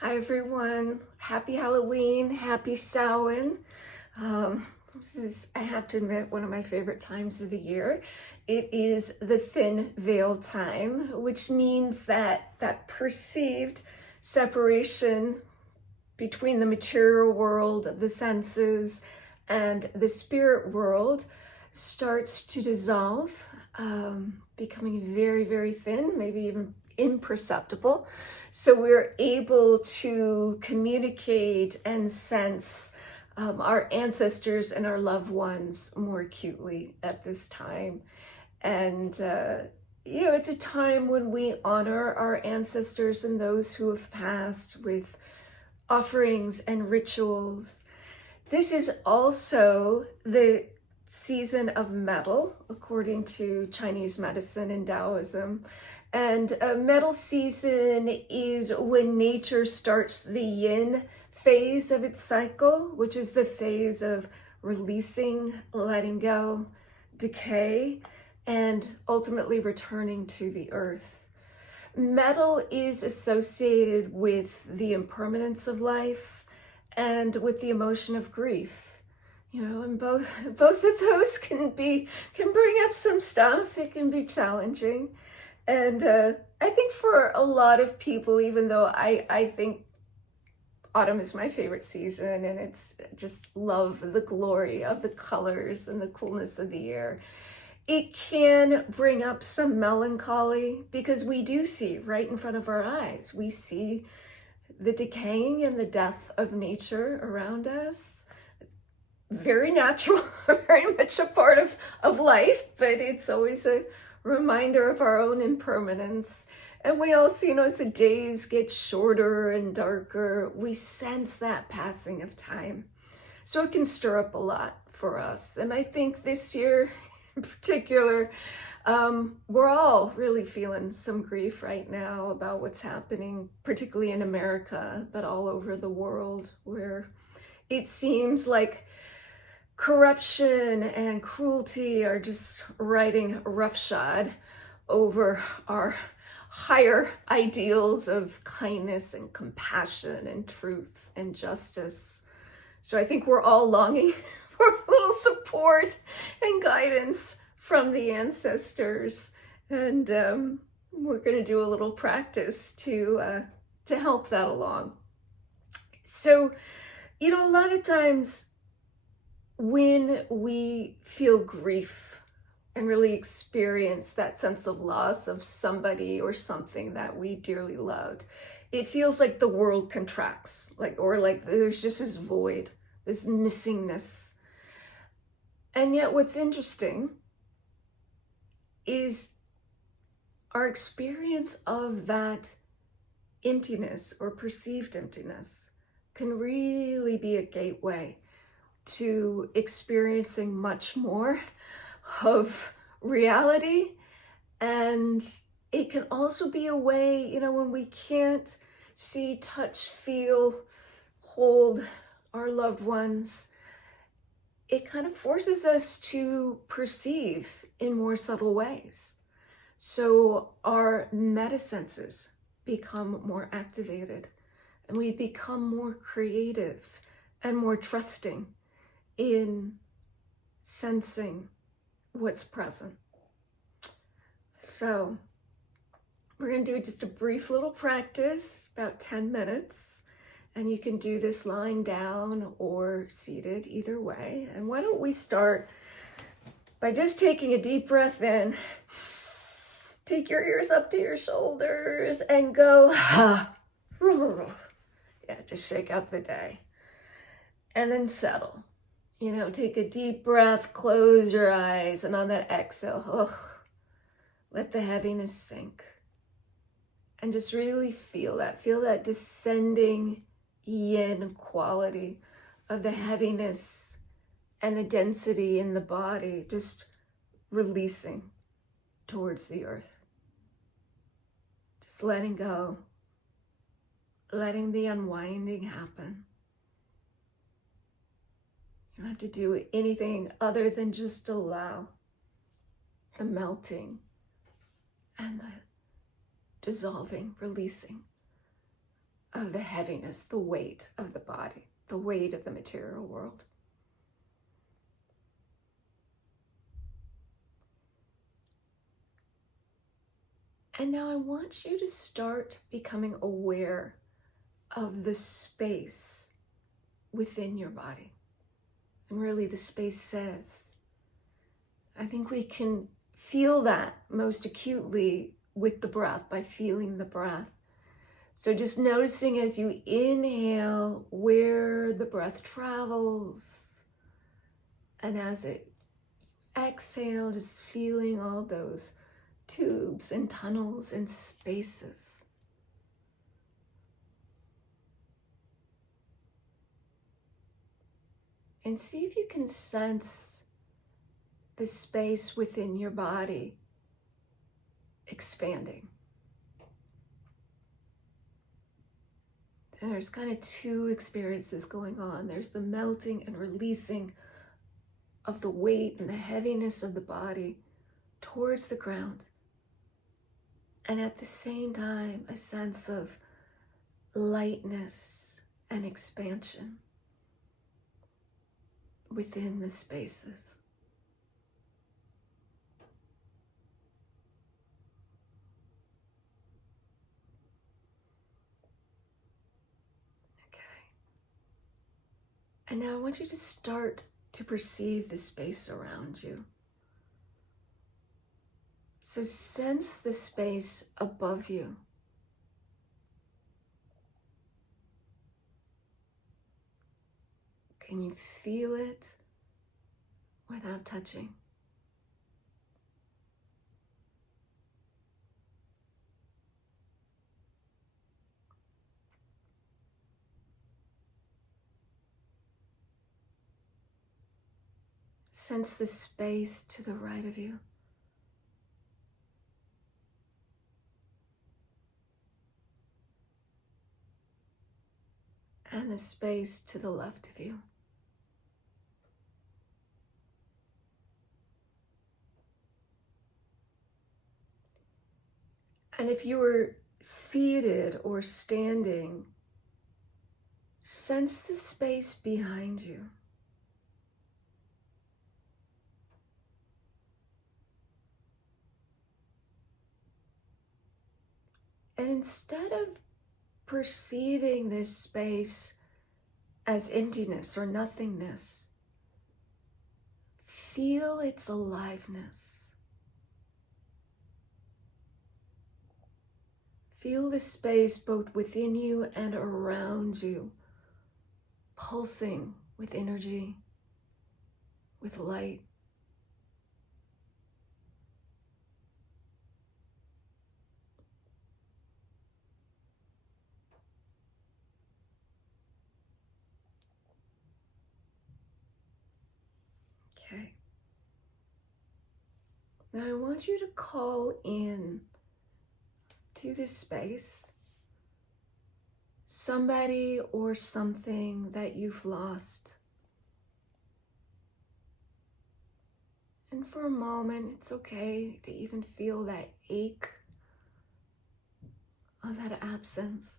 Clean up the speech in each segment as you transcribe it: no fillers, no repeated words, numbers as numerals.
Hi everyone, happy Halloween, happy Samhain. This is, I have to admit, one of my favorite times of the year. It is the thin veil time, which means that perceived separation between the material world of the senses and the spirit world starts to dissolve, becoming very, very thin, maybe even imperceptible. So we're able to communicate and sense our ancestors and our loved ones more acutely at this time. And, it's a time when we honor our ancestors and those who have passed with offerings and rituals. This is also the season of metal, according to Chinese medicine and Taoism. And a metal season is when nature starts the yin phase of its cycle, which is the phase of releasing, letting go, decay, and ultimately returning to the earth. Metal is associated with the impermanence of life and with the emotion of grief. And both of those can bring up some stuff. It can be challenging. And I think for a lot of people, even though I think autumn is my favorite season and it's just love the glory of the colors and the coolness of the air, it can bring up some melancholy because we do see right in front of our eyes. We see the decaying and the death of nature around us. Very natural, very much a part of life, but it's always a reminder of our own impermanence. And we also, as the days get shorter and darker, we sense that passing of time. So it can stir up a lot for us. And I think this year in particular, we're all really feeling some grief right now about what's happening, particularly in America, but all over the world, where it seems like corruption and cruelty are just riding roughshod over our higher ideals of kindness and compassion and truth and justice. So I think we're all longing for a little support and guidance from the ancestors. And we're going to do a little practice to help that along. So, a lot of times when we feel grief and really experience that sense of loss of somebody or something that we dearly loved, it feels like the world contracts, or there's just this void, this missingness. And yet what's interesting is our experience of that emptiness or perceived emptiness can really be a gateway to experiencing much more of reality. And it can also be a way, when we can't see, touch, feel, hold our loved ones, it kind of forces us to perceive in more subtle ways. So our meta senses become more activated and we become more creative and more trusting in sensing what's present. So we're going to do just a brief little practice, about 10 minutes. And you can do this lying down or seated, either way. And why don't we start by just taking a deep breath in. Take your ears up to your shoulders and go, yeah, just shake out the day. And then settle. Take a deep breath, close your eyes, and on that exhale, let the heaviness sink. And just really feel that descending yin quality of the heaviness and the density in the body, just releasing towards the earth. Just letting go, letting the unwinding happen. You don't have to do anything other than just allow the melting and the dissolving, releasing of the heaviness, the weight of the body, the weight of the material world. And now I want you to start becoming aware of the space within your body. And really the space says. I think we can feel that most acutely with the breath, by feeling the breath. So just noticing as you inhale where the breath travels, and as it exhale, just feeling all those tubes and tunnels and spaces. And see if you can sense the space within your body expanding. So there's kind of two experiences going on. There's the melting and releasing of the weight and the heaviness of the body towards the ground. And at the same time, a sense of lightness and expansion within the spaces. Okay. And now I want you to start to perceive the space around you. So sense the space above you. Can you feel it without touching? Sense the space to the right of you. And the space to the left of you. And if you were seated or standing, sense the space behind you. And instead of perceiving this space as emptiness or nothingness, feel its aliveness. Feel the space both within you and around you, pulsing with energy, with light. Okay. Now I want you to call in to this space somebody or something that you've lost. And for a moment, it's okay to even feel that ache of that absence.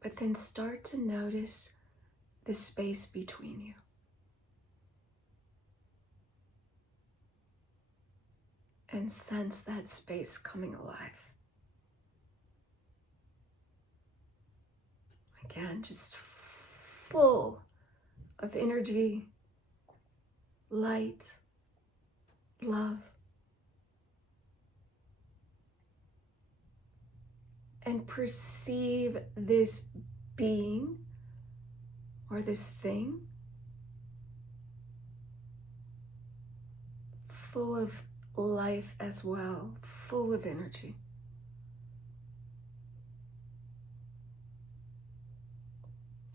But then start to notice the space between you. And sense that space coming alive. Again, just full of energy, light, love. And perceive this being or this thing full of life as well, full of energy.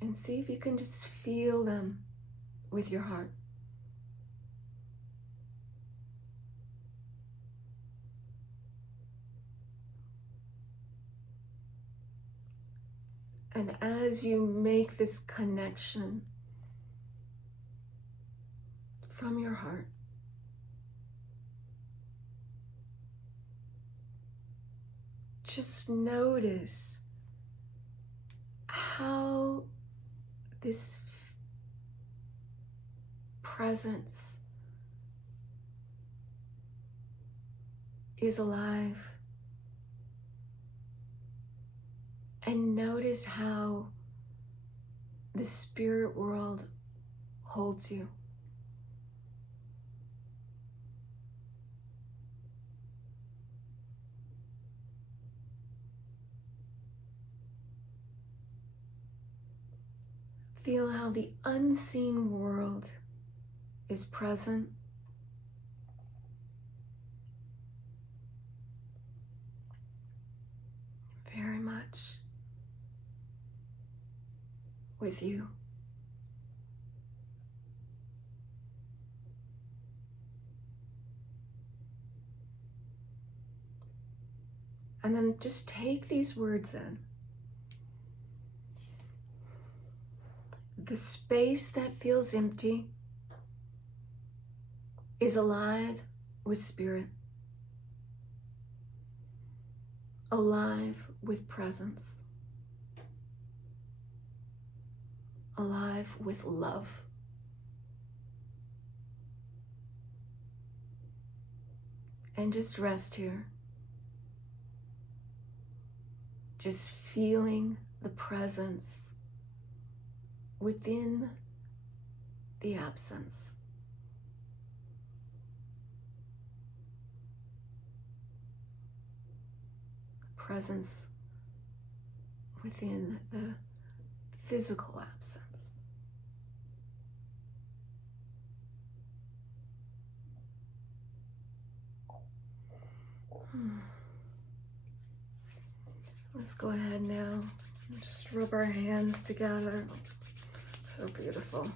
And see if you can just feel them with your heart. And as you make this connection, from your heart. Just notice how this presence is alive. And notice how the spirit world holds you. Feel how the unseen world is present. Very much with you. And then just take these words in. The space that feels empty is alive with spirit, alive with presence, alive with love. And just rest here, just feeling the presence within the absence. Presence within the physical absence. Let's go ahead now and just rub our hands together. So beautiful.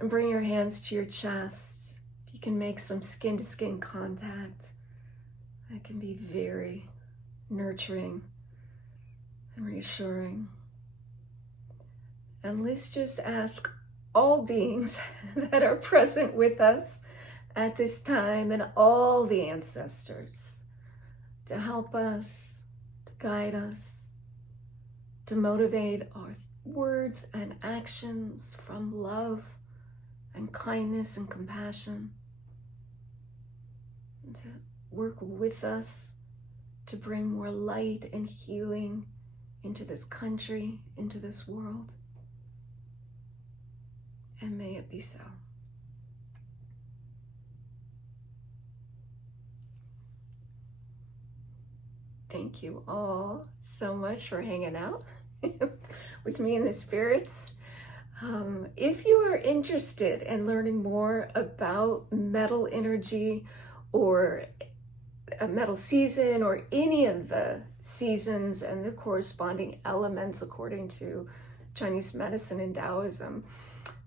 And bring your hands to your chest. You can make some skin-to-skin contact. That can be very nurturing and reassuring. And let's just ask all beings that are present with us at this time and all the ancestors to help us, to guide us, to motivate our words and actions from love and kindness and compassion, and to work with us to bring more light and healing into this country, into this world. And may it be so. Thank you all so much for hanging out with me in the spirits. If you are interested in learning more about metal energy or a metal season or any of the seasons and the corresponding elements according to Chinese medicine and Taoism,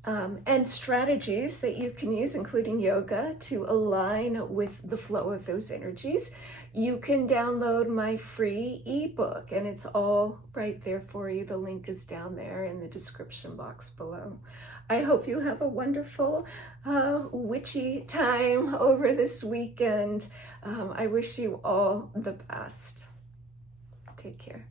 and strategies that you can use, including yoga, to align with the flow of those energies, you can download my free ebook, and it's all right there for you. The link is down there in the description box below. I hope you have a wonderful witchy time over this weekend. I wish you all the best. Take care.